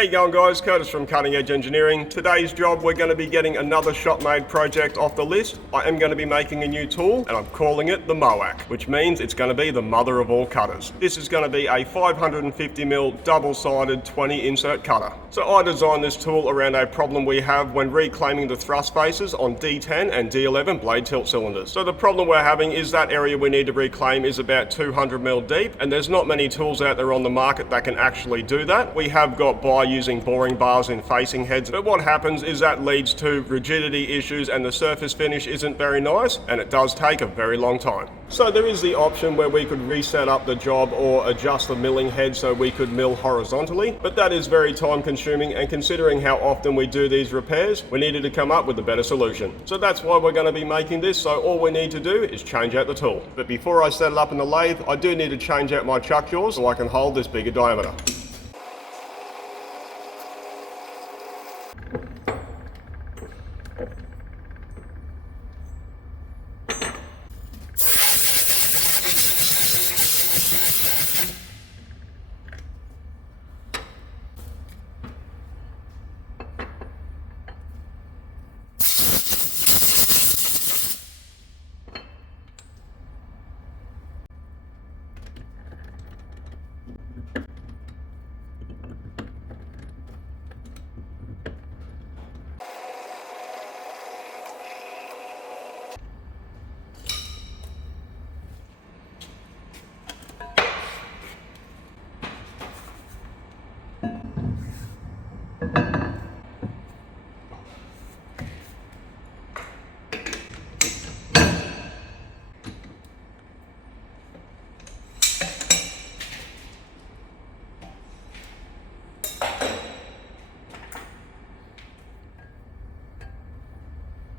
How you going, guys? Kurtis from Cutting Edge Engineering. Today's job, we're going to be getting another shop-made project off the list. I am going to be making a new tool, and I'm calling it the Moac, which means it's going to be the mother of all cutters. This is going to be a 550mm double-sided 20 insert cutter. So I designed this tool around a problem we have when reclaiming the thrust faces on D10 and D11 blade tilt cylinders. So the problem we're having is that area we need to reclaim is about 200mm deep, and there's not many tools out there on the market that can actually do that. We have got by using boring bars in facing heads, but what happens is that leads to rigidity issues and the surface finish isn't very nice, and it does take a very long time. So there is the option where we could reset up the job or adjust the milling head so we could mill horizontally, but that is very time consuming, and considering how often we do these repairs, we needed to come up with a better solution. So that's why we're going to be making this. So all we need to do is change out the tool. But before I set it up in the lathe, I do need to change out my chuck jaws so I can hold this bigger diameter.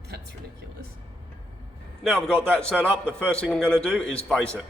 That's ridiculous. Now I've got that set up, the first thing I'm going to do is face it.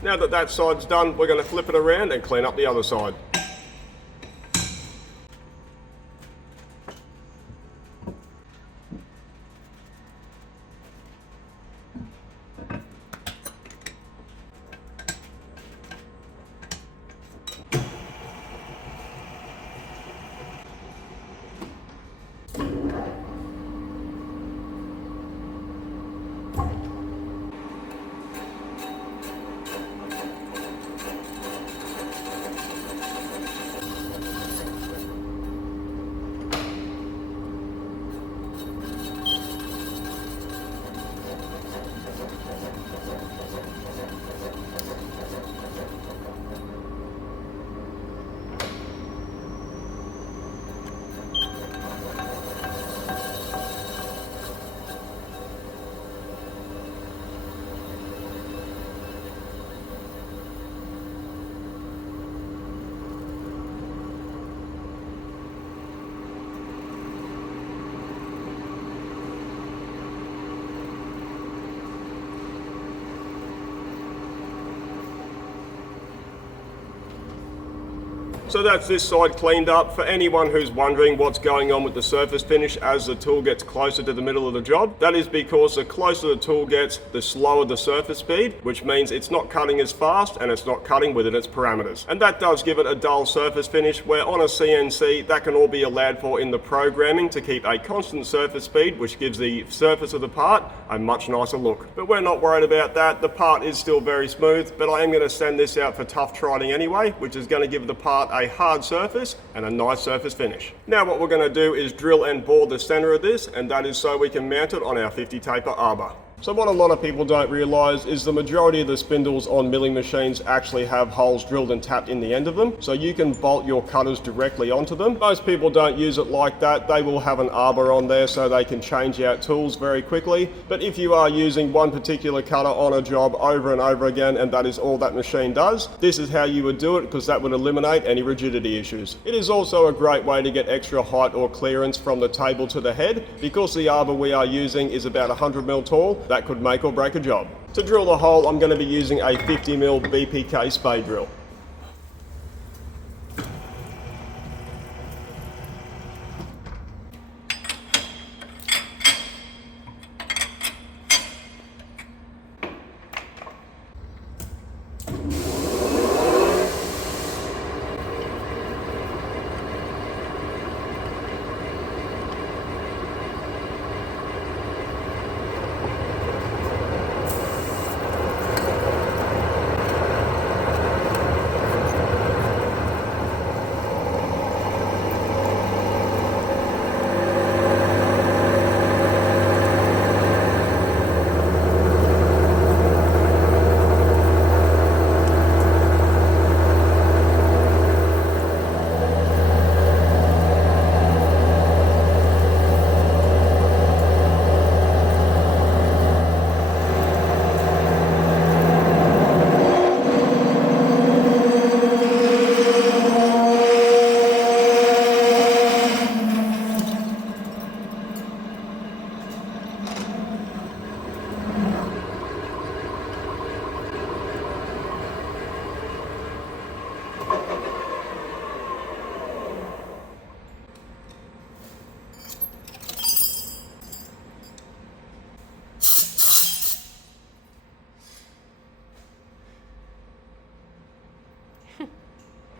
Now that that side's done, we're going to flip it around and clean up the other side. So that's this side cleaned up. For anyone who's wondering what's going on with the surface finish as the tool gets closer to the middle of the job, that is because the closer the tool gets, the slower the surface speed, which means it's not cutting as fast and it's not cutting within its parameters. And that does give it a dull surface finish, where on a CNC that can all be allowed for in the programming to keep a constant surface speed, which gives the surface of the part a much nicer look. But we're not worried about that. The part is still very smooth, but I am going to send this out for tough trotting anyway, which is going to give the part a hard surface and a nice surface finish. Now what we're going to do is drill and bore the center of this, and that is so we can mount it on our 50 taper arbor. So what a lot of people don't realise is the majority of the spindles on milling machines actually have holes drilled and tapped in the end of them, so you can bolt your cutters directly onto them. Most people don't use it like that. They will have an arbor on there so they can change out tools very quickly. But if you are using one particular cutter on a job over and over again, and that is all that machine does, this is how you would do it, because that would eliminate any rigidity issues. It is also a great way to get extra height or clearance from the table to the head, because the arbor we are using is about 100mm tall. That could make or break a job. To drill the hole, I'm going to be using a 50mm BPK spade drill.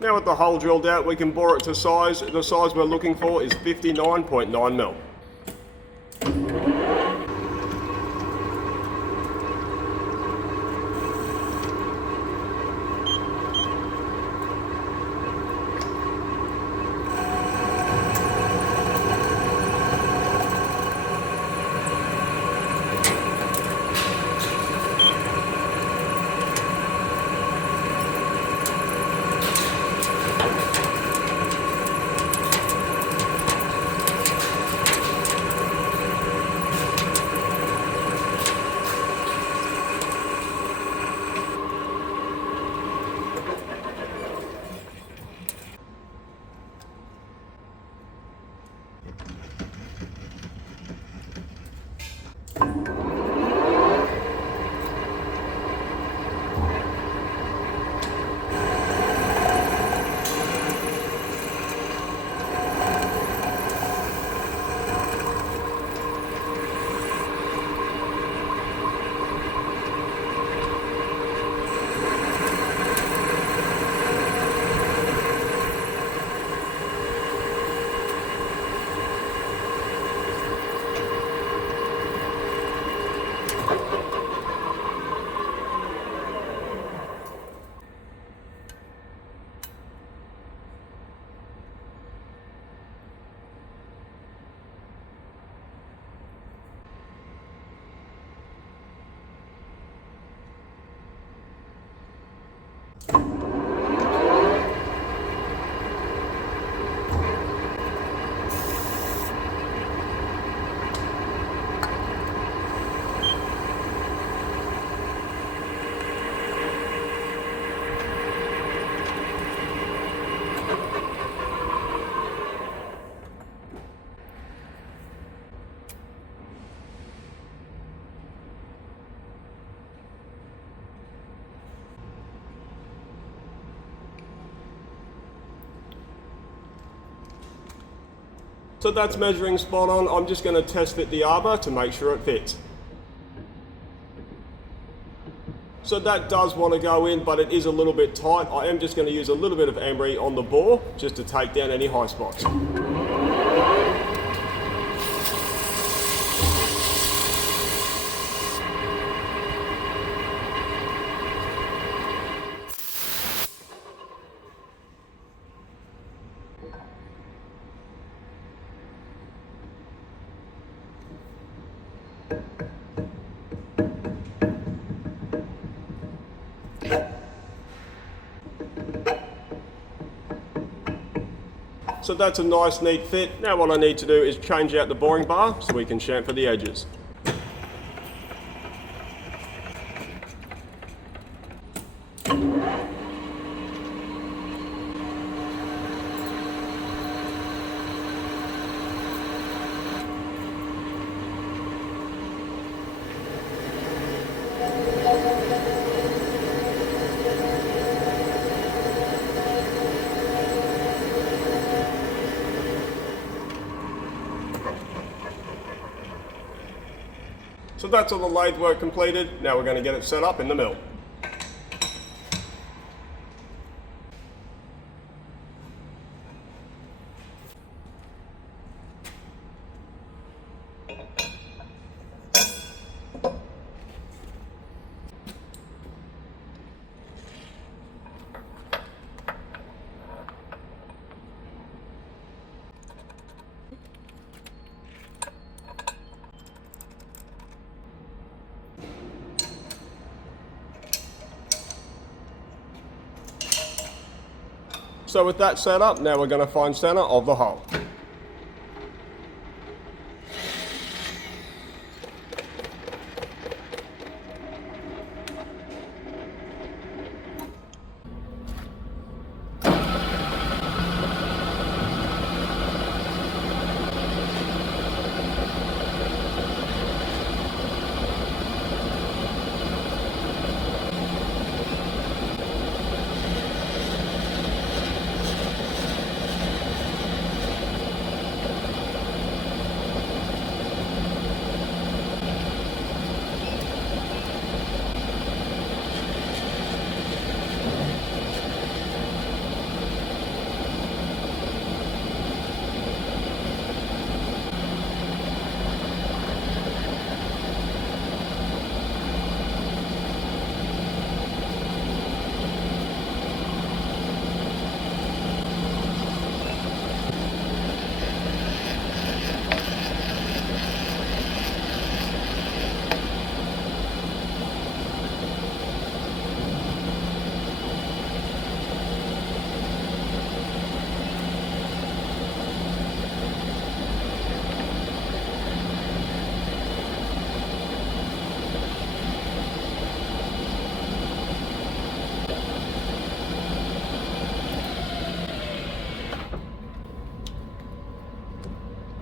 Now with the hole drilled out, we can bore it to size. The size we're looking for is 59.9mm. So that's measuring spot on. I'm just going to test fit the arbor to make sure it fits. So that does want to go in, but it is a little bit tight. I am just going to use a little bit of emery on the bore just to take down any high spots. So that's a nice neat fit. Now what I need to do is change out the boring bar so we can chamfer the edges. So that's all the lathe work completed. Now we're going to get it set up in the mill. So with that set up, now we're going to find center of the hole.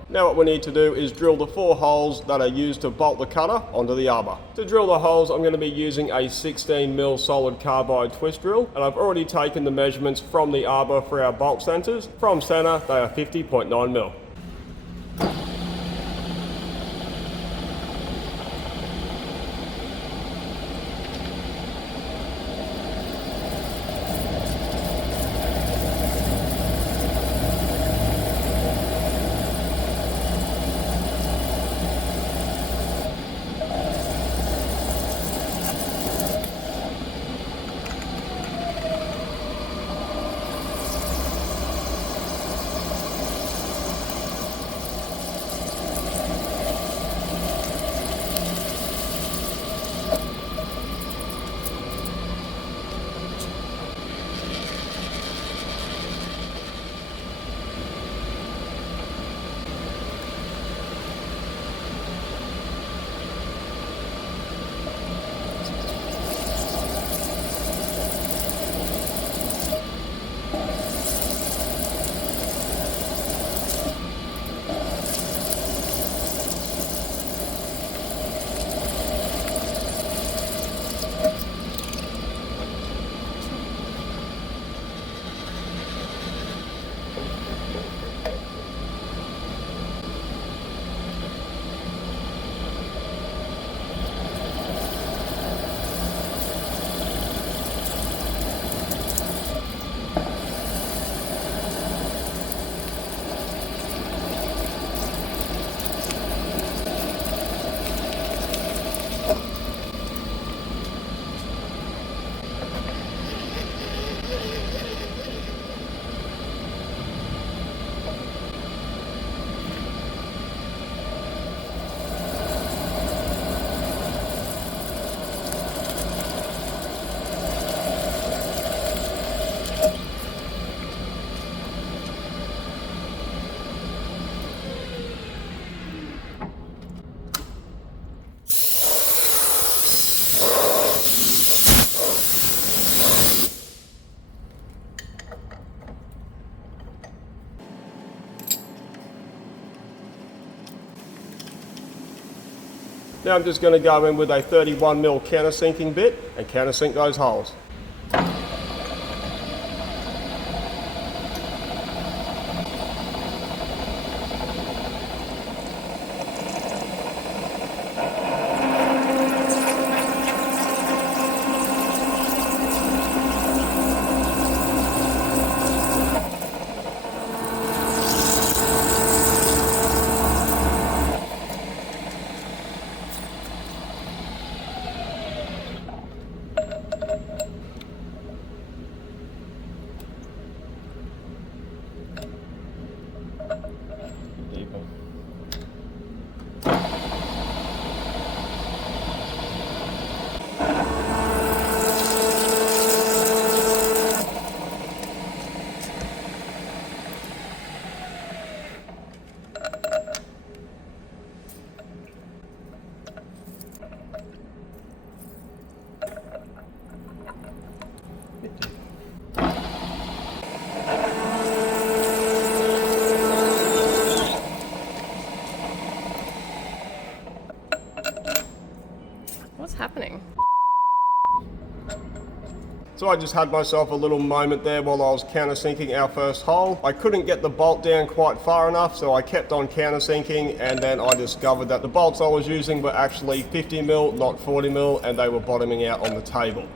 Now what we need to do is drill the 4 holes that are used to bolt the cutter onto the arbor. To drill the holes, I'm going to be using a 16mm solid carbide twist drill, and I've already taken the measurements from the arbor for our bolt centers. From center, they are 50.9mm. Now I'm just going to go in with a 31mm countersinking bit and countersink those holes. What's happening? So I just had myself a little moment there while I was countersinking our first hole. I couldn't get the bolt down quite far enough, so I kept on countersinking, and then I discovered that the bolts I was using were actually 50mm, not 40mm, and they were bottoming out on the table.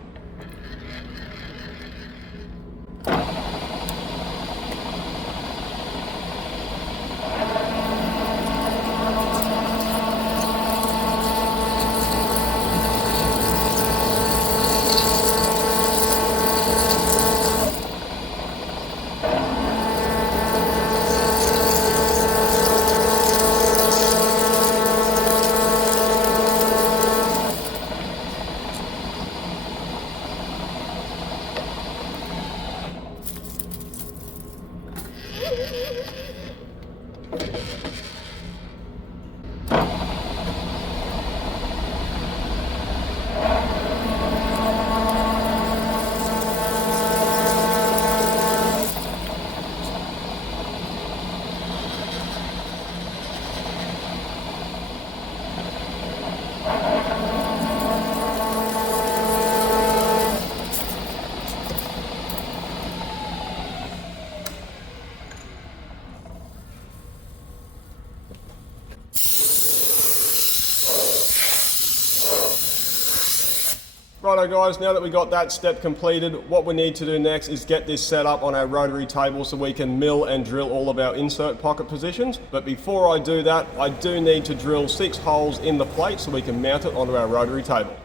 Righto guys, now that we got that step completed, what we need to do next is get this set up on our rotary table so we can mill and drill all of our insert pocket positions. But before I do that, I do need to drill 6 holes in the plate so we can mount it onto our rotary table.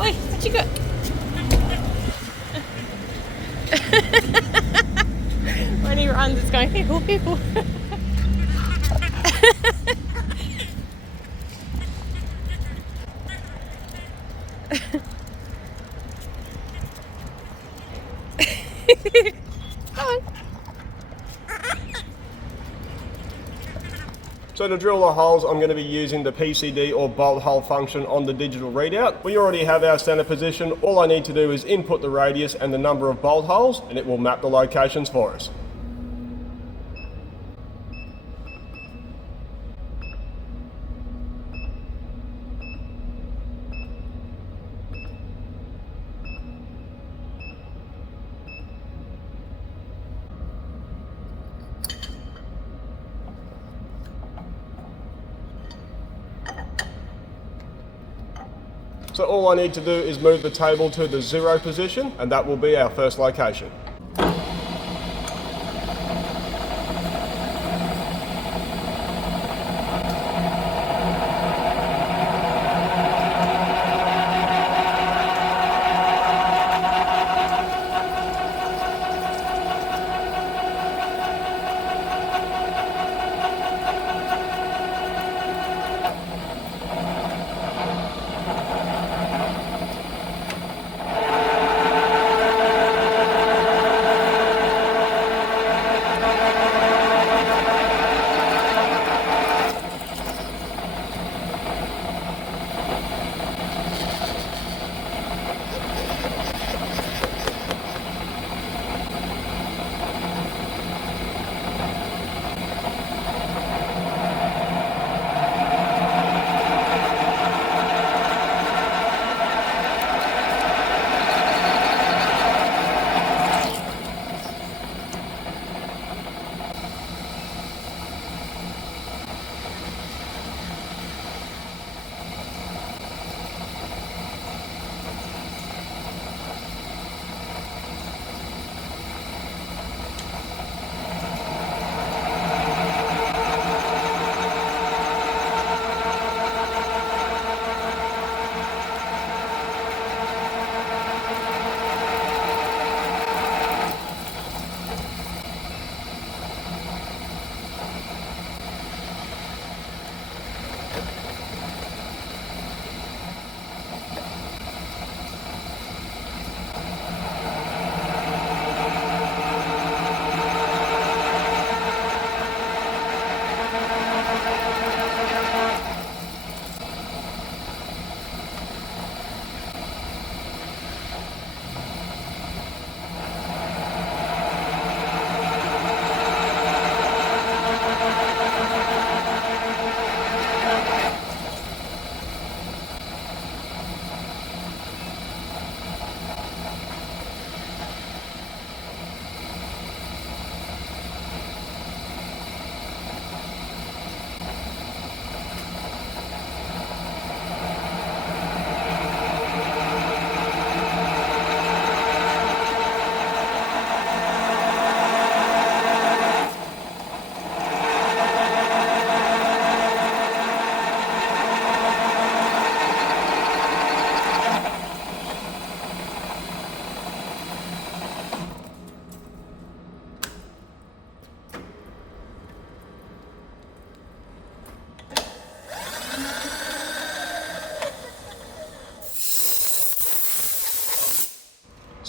What you got? When he runs, it's going, people, people. Come on. So to drill the holes, I'm going to be using the PCD or bolt hole function on the digital readout. We already have our center position. All I need to do is input the radius and the number of bolt holes, and it will map the locations for us. So all I need to do is move the table to the 0 position, and that will be our first location.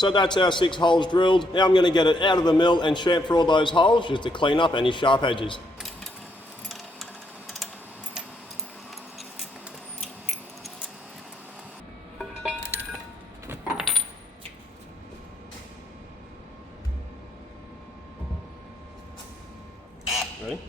So that's our 6 holes drilled. Now I'm going to get it out of the mill and chamfer all those holes just to clean up any sharp edges. Ready?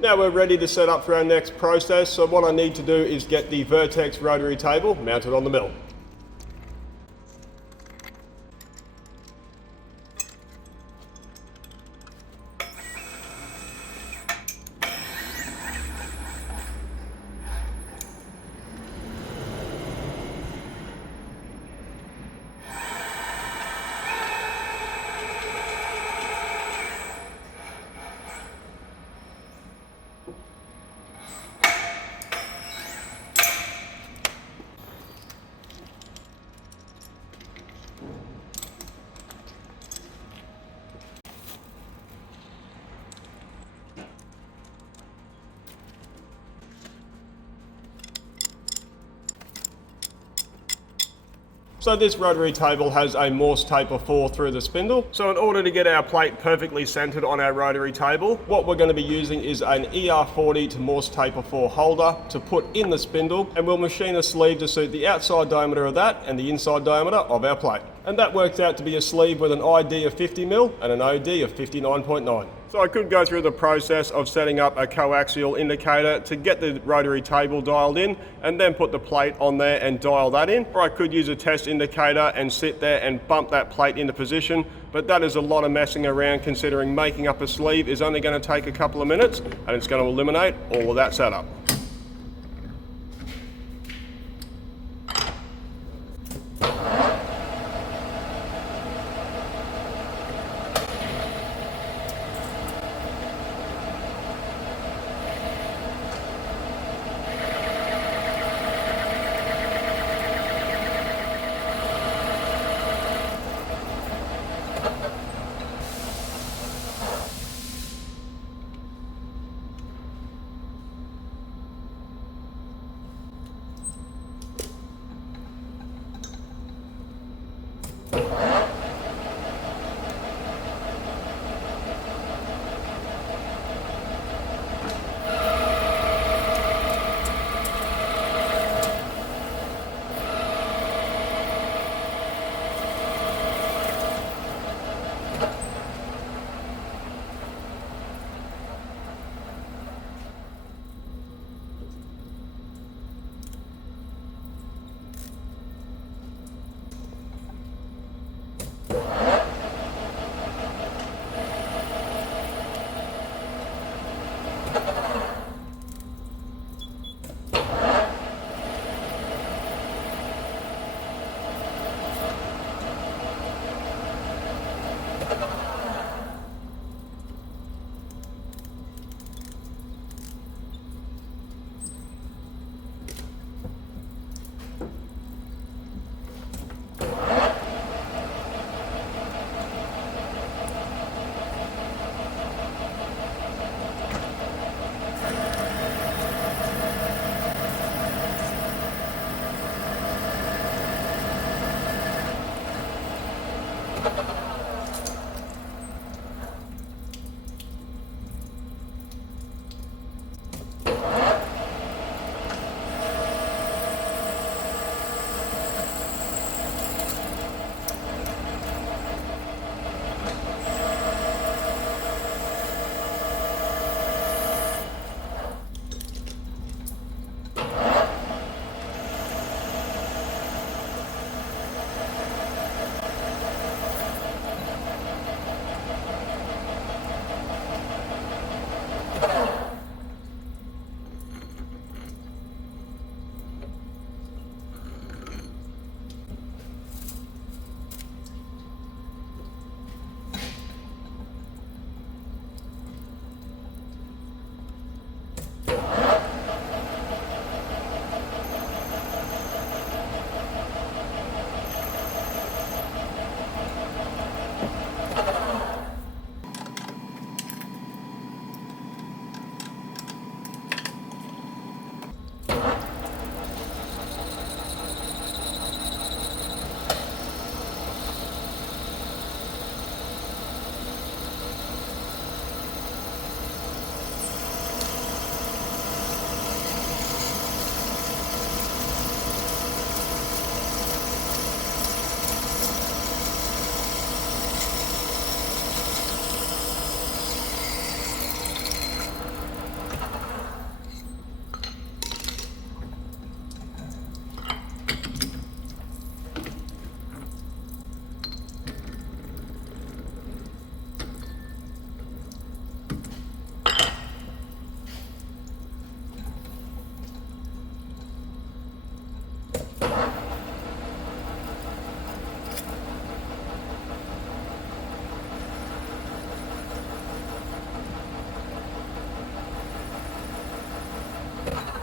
Now we're ready to set up for our next process, so what I need to do is get the vertex rotary table mounted on the mill. So this rotary table has a Morse taper 4 through the spindle. So in order to get our plate perfectly centered on our rotary table, what we're going to be using is an ER40 to Morse taper 4 holder to put in the spindle, and we'll machine a sleeve to suit the outside diameter of that and the inside diameter of our plate. And that works out to be a sleeve with an ID of 50mm and an OD of 59.9. So I could go through the process of setting up a coaxial indicator to get the rotary table dialed in and then put the plate on there and dial that in. Or I could use a test indicator and sit there and bump that plate into position, but that is a lot of messing around considering making up a sleeve is only going to take a couple of minutes and it's going to eliminate all of that setup.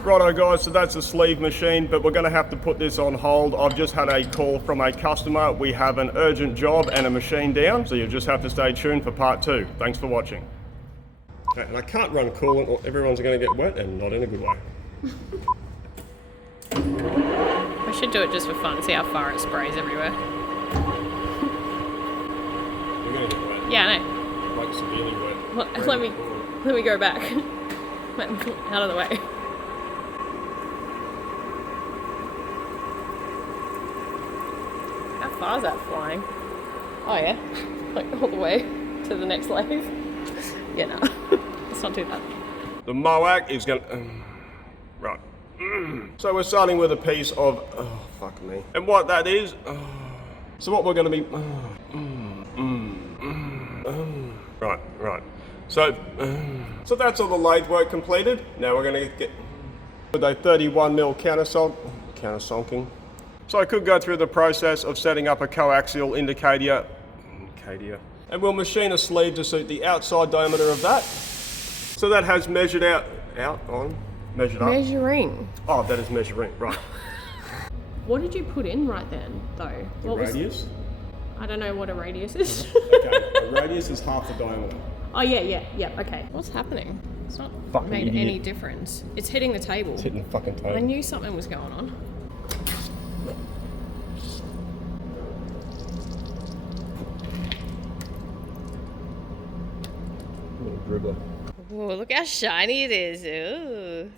Righto guys, so that's a sleeve machine, but we're gonna have to put this on hold. I've just had a call from a customer. We have an urgent job and a machine down, so you'll just have to stay tuned for part 2. Thanks for watching. Okay, and I can't run coolant or everyone's gonna get wet, and not in a good way. I should do it just for fun, see how far it sprays everywhere. We're gonna get wet. Yeah, I know. Like severely wet. Well, let me go back. Out of the way. How far is that flying? Oh yeah, like all the way to the next lathe. Yeah, no, let's not do that. The MOAC is gonna... right. So we're starting with a piece of... oh, fuck me. And what that is... so what we're gonna be... right. So that's all the lathe work completed. Now we're gonna get... with a 31mm countersonking. So I could go through the process of setting up a coaxial indicator, and we'll machine a sleeve to suit the outside diameter of that. So that has measured measured up. Measuring. Oh, that is measuring, right. What did you put in right then, though? The radius? I don't know what a radius is. Okay, a radius is half the diameter. Oh yeah, okay. What's happening? It's not Fucking made idiot. any difference. It's hitting the table. It's hitting the fucking table. I knew something was going on. Little dribbler. Ooh, look how shiny it is. Ooh.